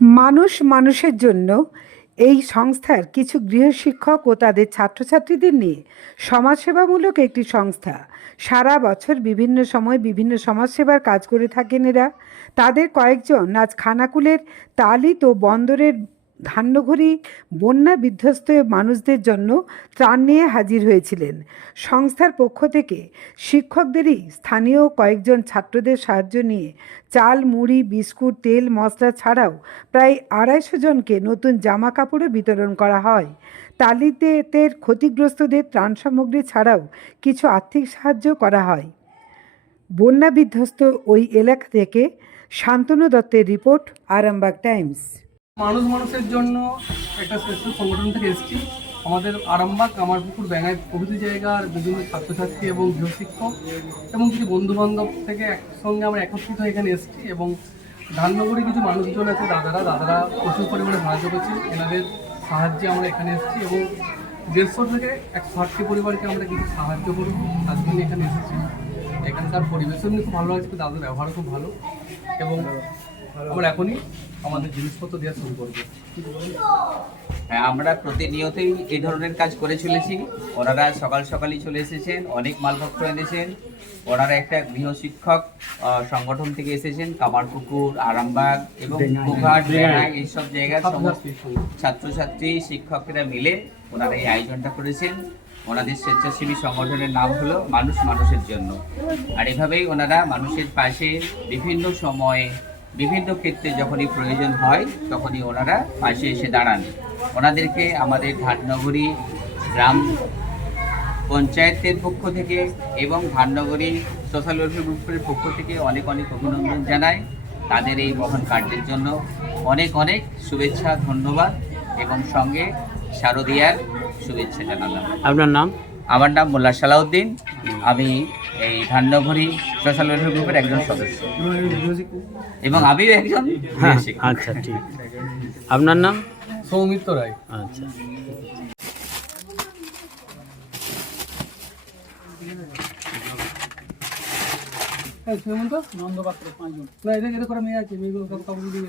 মানুষ মানুষের জন্য এই সংস্থার কিছু গৃহশিক্ষক ও তাদের ছাত্রছাত্রীদের নিয়ে সমাজসেবামূলক একটি সংস্থা। সারা বছর বিভিন্ন সময় বিভিন্ন সমাজসেবার কাজ করে থাকেন এরা। তাদের কয়েকজন আজ খানাকুলের তালিত ও বন্দরের ধান্যঘড়ি বন্যা বিধ্বস্ত মানুষদের জন্য ত্রাণ নিয়ে হাজির হয়েছিলেন। সংস্থার পক্ষ থেকে শিক্ষকদেরই স্থানীয় কয়েকজন ছাত্রদের সাহায্য নিয়ে চাল, মুড়ি, বিস্কুট, তেল, মশলা ছাড়াও প্রায় আড়াইশো জনকে নতুন জামা কাপড়ও বিতরণ করা হয়। তালিতের ক্ষতিগ্রস্তদের ত্রাণ সামগ্রী ছাড়াও কিছু আর্থিক সাহায্য করা হয়। বন্যা বিধ্বস্ত ওই এলাকা থেকে শান্তনু দত্তের রিপোর্ট, আরামবাগ টাইমস। মানুষ মানুষের জন্য একটা স্পেশাল সংগঠন থেকে এসেছি। আমাদের আরামবাগ, কামারপুকুর ব্যাঙায় প্রভৃতি জায়গার বিভিন্ন ছাত্রছাত্রী এবং গৃহশিক্ষক এবং কিছু বন্ধুবান্ধব থেকে একসঙ্গে আমরা একত্রিত হয়ে এখানে এসেছি এবং ধান্যগুড়ি কিছু মানুষজন আছে, দাদারা। দাদারা প্রচুর পরিমাণে সাহায্য করছেন এনাদের সাহায্যে আমরা এখানে এসেছি এবং দেড়শো থেকে একশো ষাটটি পরিবারকে আমরা কিছু সাহায্য করব। তার জন্য এখানে এসেছি। এখানকার পরিবেশও খুব ভালো লাগছে দাদার ব্যবহারও খুব ভালো। এবং আমরা এখনই আমাদের জিনিসপত্র দেওয়া শুরু করব। হ্যাঁ আমরা প্রতিনিয়তই এই ধরনের কাজ করে চলেছি। ওনারা সকাল সকালই চলে এসেছেন অনেক মালপত্র এনেছেন। ওনারা একটা গৃহশিক্ষক সংগঠন থেকে এসেছেন কামারপুকুর আরামবাগ এবং গোঘাট এইসব জায়গার সমস্ত ছাত্রছাত্রী শিক্ষকরা মিলে ওনারা এই আয়োজনটা করেছেন। ওনাদের স্বেচ্ছাসেবী সংগঠনের নাম হলো মানুষ মানুষের জন্য। আর এভাবেই ওনারা মানুষের পাশে বিভিন্ন সময়ে বিভিন্ন ক্ষেত্রে যখনই প্রয়োজন হয় তখনই ওনারা পাশে এসে দাঁড়ান। ওনাদেরকে আমাদের ঘাটনগরী গ্রাম পঞ্চায়েতের পক্ষ থেকে এবং ধাননগরী সোশ্যাল ওয়েলফেয়ার গ্রুপের পক্ষ থেকে অনেক অনেক অভিনন্দন জানায় তাদের এই মহান কার্যের জন্য অনেক অনেক শুভেচ্ছা ধন্যবাদ এবং সঙ্গে শারদিয়ার শুভেচ্ছা জানালাম। আপনার নাম? আমার নাম মোল্লা সালাউদ্দিন। আমি এই ধান্যঘড়ি সোশ্যাল ওয়েলফেয়ার গ্রুপের একজন সদস্য। এবং আমিও একজন হ্যাঁ আচ্ছা ঠিক। আপনার নাম? সৌমিত্র রায়। আচ্ছা। নন্দপাত্র পাঁচজন। না এদের করে মেয়ে আছে মেয়েগুলো সব দিয়ে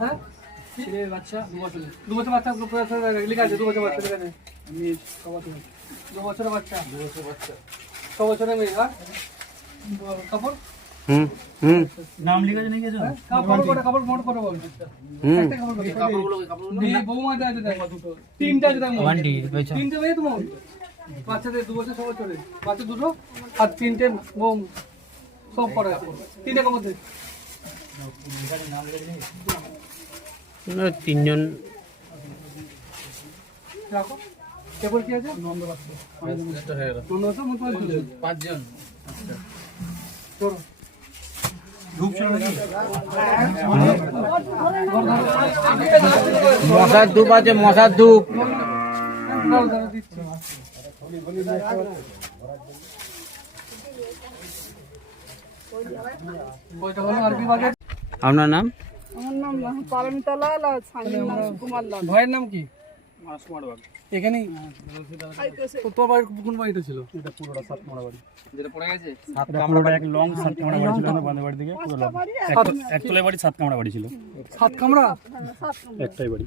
হ্যাঁ? ছেলে বাচ্চা দু বছর দু বছর বাচ্চা লেখা আছে দু বছর বাচ্চা লেখা আছে। আমি ছ বছর দু বছরের বাচ্চা। দু বছর বাচ্চা। ছ বছরের মেয়ে আর কাপড়? হুম হুম। নাম লিখে নিয়ে গেছো কাপড় করে কাপড় মোট করে বল। একটা কাপড় করে কাপড়গুলো কাপড়গুলো বৌমা আছে দেখো দুটো। তিনটা আছে দেখো তিনটে মেয়ে তোমার বাচ্চাদের দু বছর বাচ্চা দুটো আর তিনটে বোম। সব পরে তিনটে কাপড় দে। মোটামুটি পাঁচজন মশার ধূপ আছে মশার ধূপ। আপনার নাম? আমার নাম পারমিতা লাল আর স্বামীর নাম সুকুমার লাল। ভাইয়ের নাম কি? এখানেই? তোর বাড়ি কোন বাড়িটা ছিল? এটা পুরোটা সাত বাড়ি। যেটা পড়ে গেছে? একতলায় বাড়ি। সাত কামরা বাড়ি ছিল সাত কামরা একটাই বাড়ি।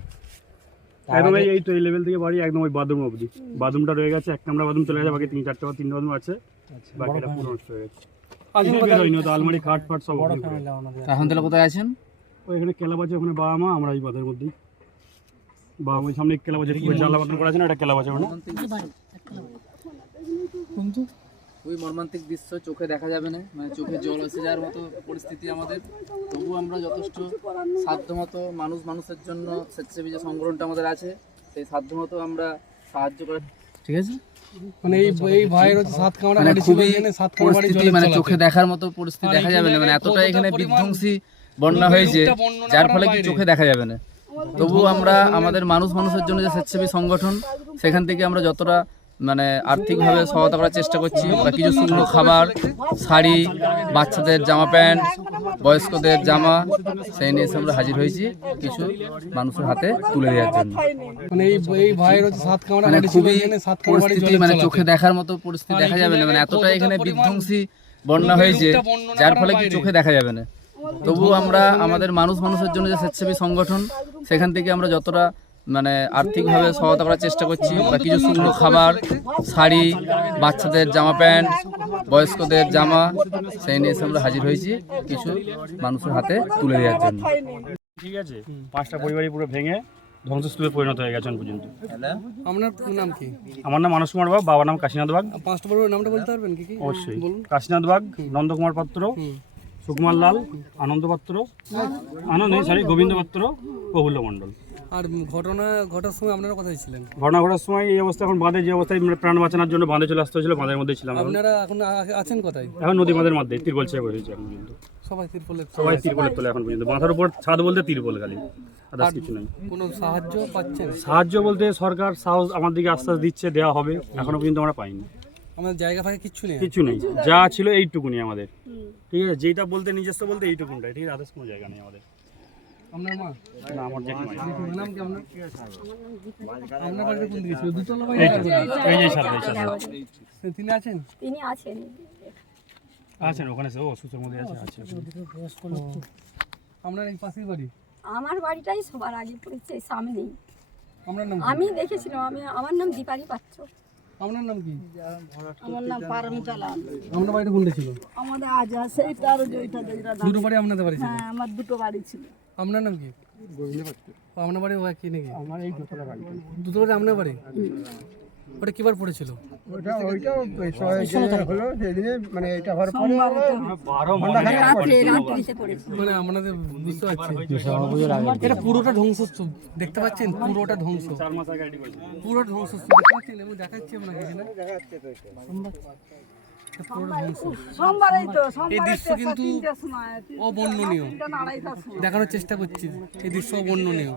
একদম এই তো এই লেভেল থেকে বাড়ি একদম ওই বাথরুম অবধি। বাথরুমটা রয়ে গেছে এক কামরা বাথরুম চলে গেছে বাকি তিন চারটে বা তিনটে বাথরুম আছে। বাকিটা পুরো নষ্ট হয়ে গেছে। তো আলমারি খাট ফাট সব। এখন তাহলে কোথায় আছেন? এখানে ক্লাব আছে ওখানে বাবা মা আমরা এই বাঁধের মধ্যেই। বাবা মার সামনে ক্লাব আছে জানলা বাথরুম করা আছে না একটা ক্লাব আছে। ওখানে খুবই মর্মান্তিক দৃশ্য চোখে দেখা যাবে না মানে চোখে জল এসে যাওয়ার মতো পরিস্থিতি আমাদের। তবু আমরা যথেষ্ট সাধ্যমতো মানুষ মানুষের জন্য স্বেচ্ছাসেবী যে সংগঠনটা আমাদের আছে সেই সাধ্যমতো আমরা সাহায্য করার ঠিক আছে? মানে এই এই ভাইয়ের হচ্ছে সাত কামরা মানে খুবই সাত মানে চোখে দেখার মতো পরিস্থিতি দেখা যাবে না মানে এতটা এখানে বিধ্বংসী বন্যা হয়েছে যার ফলে কি চোখে দেখা যাবে না। তবু আমরা আমাদের মানুষ মানুষের জন্য যে স্বেচ্ছাসেবী সংগঠন সেখান থেকে আমরা যতটা মানে আর্থিকভাবে সহায়তা করার চেষ্টা করছি বা কিছু শুকনো খাবার শাড়ি বাচ্চাদের জামা প্যান্ট বয়স্কদের জামা সেই নিয়ে এসে আমরা হাজির হয়েছি কিছু মানুষের হাতে তুলে দেওয়ার জন্য। মানে এই এই ভাইয়ের হচ্ছে সাত কামরা মানে খুবই পরিস্থিতি মানে চোখে দেখার মতো পরিস্থিতি দেখা যাবে না মানে এতটা এখানে বিধ্বংসী বন্যা হয়েছে যার ফলে কি চোখে দেখা যাবে না। তবু আমরা আমাদের মানুষ মানুষের জন্য যে স্বেচ্ছাসেবী সংগঠন সেখান থেকে আমরা যতটা মানে আর্থিকভাবে সহায়তা করার চেষ্টা করছি বা কিছু শুকনো খাবার শাড়ি বাচ্চাদের জামা প্যান্ট বয়স্কদের জামা সেই নিয়ে আমরা হাজির হয়েছি কিছু মানুষের হাতে তুলে দেওয়ার জন্য। ঠিক আছে? পাঁচটা পরিবারই পুরো ভেঙে ধ্বংসস্তূপে পরিণত হয়ে গেছে এখন পর্যন্ত। আপনার নাম কি? আমার নাম মানস কুমার বাগ বাবার নাম কাশীনাথ বাগ। পাঁচটা পরিবারের নামটা বলতে পারবেন কি কি? অবশ্যই। কাশীনাথ বাগ নন্দকুমার পাত্র সুকুমার লাল আনন্দ পাত্র। আনন্দ সরি গোবিন্দ পাত্র প্রফুল্ল মণ্ডল। আর ঘটনা ঘটার সময় আপনারা কোথায় ছিলেন? ঘটনা ঘটার সময় এই অবস্থা এখন বাঁধে যে অবস্থায় মানে প্রাণ বাঁচানোর জন্য বাঁধে চলে আসতে হয়েছিল বাঁধের মধ্যে ছিলাম। আপনারা এখন আছেন কোথায়? এখন নদী বাঁধের মধ্যে তিরপল ছেড়ে বসেছি এখন পর্যন্ত। সবাই তিরপলে সবাই তিরপলের তোলে এখন পর্যন্ত। মাথার উপর ছাদ বলতে তিরপল খালি আদার্স কিছু নেই। কোনো সাহায্য পাচ্ছেন? সাহায্য বলতে সরকার সাহস আমার দিকে আশ্বাস দিচ্ছে দেওয়া হবে এখনও পর্যন্ত আমরা পাইনি। আমাদের জায়গা ফাঁকা কিচ্ছু নেই কিছু নেই। যা ছিল এইটুকুনি আমাদের। ঠিক আছে? যেটা বলতে নিজস্ব বলতে এইটুকুনটাই। ঠিক আছে? আদার্স কোনো জায়গা নেই আমাদের। আপনার মা? না আমার জেঠিমা। নাম কি আপনার? আপনার বাড়িতে কোন দিকে ছিল? দুতলা বাড়ি? এই যে সাথে সাথে তিনি আছেন? তিনি আছেন। আছেন ওখানে সে অসুস্থের মধ্যে আছে। আছে আপনার এই পাশের বাড়ি? আমার বাড়িটাই সবার আগে পড়েছে সামনেই। আপনার নাম আমি দেখেছিলাম আমি আমার নাম দীপালি পাত্র। আপনার নাম কি? আমার নাম পারমিতা লাল। আপনার বাড়িতে কোনটা ছিল? আমাদের আজ আছে এটা আর ওইটা যেটা দুটো বাড়ি আপনাদের বাড়ি ছিল? হ্যাঁ আমার দুটো বাড়ি ছিল। আপনার নাম কি? ও, আপনার বাড়ি কি নাকি? আমার এই দুতলা বাড়ি দুটো বাড়ি আপনার বাড়ি? ওটা কিবার পড়েছিল? রাত্রে রাত্রিতে পড়েছে মানে আপনাদের বুঝতে পারছি। এটা পুরোটা ধ্বংসস্তূপ। দেখতে পাচ্ছেন? পুরোটা ধ্বংস। চার মাস আগে আইডি করেছি। পুরো ধ্বংসস্তূপ। দেখতে পাচ্ছেন? এবং দেখাচ্ছি আপনাকে এখানে। এটা এই দৃশ্য কিন্তু অবর্ণনীয়। দেখানোর চেষ্টা করছি। এই দৃশ্য অবর্ণনীয়।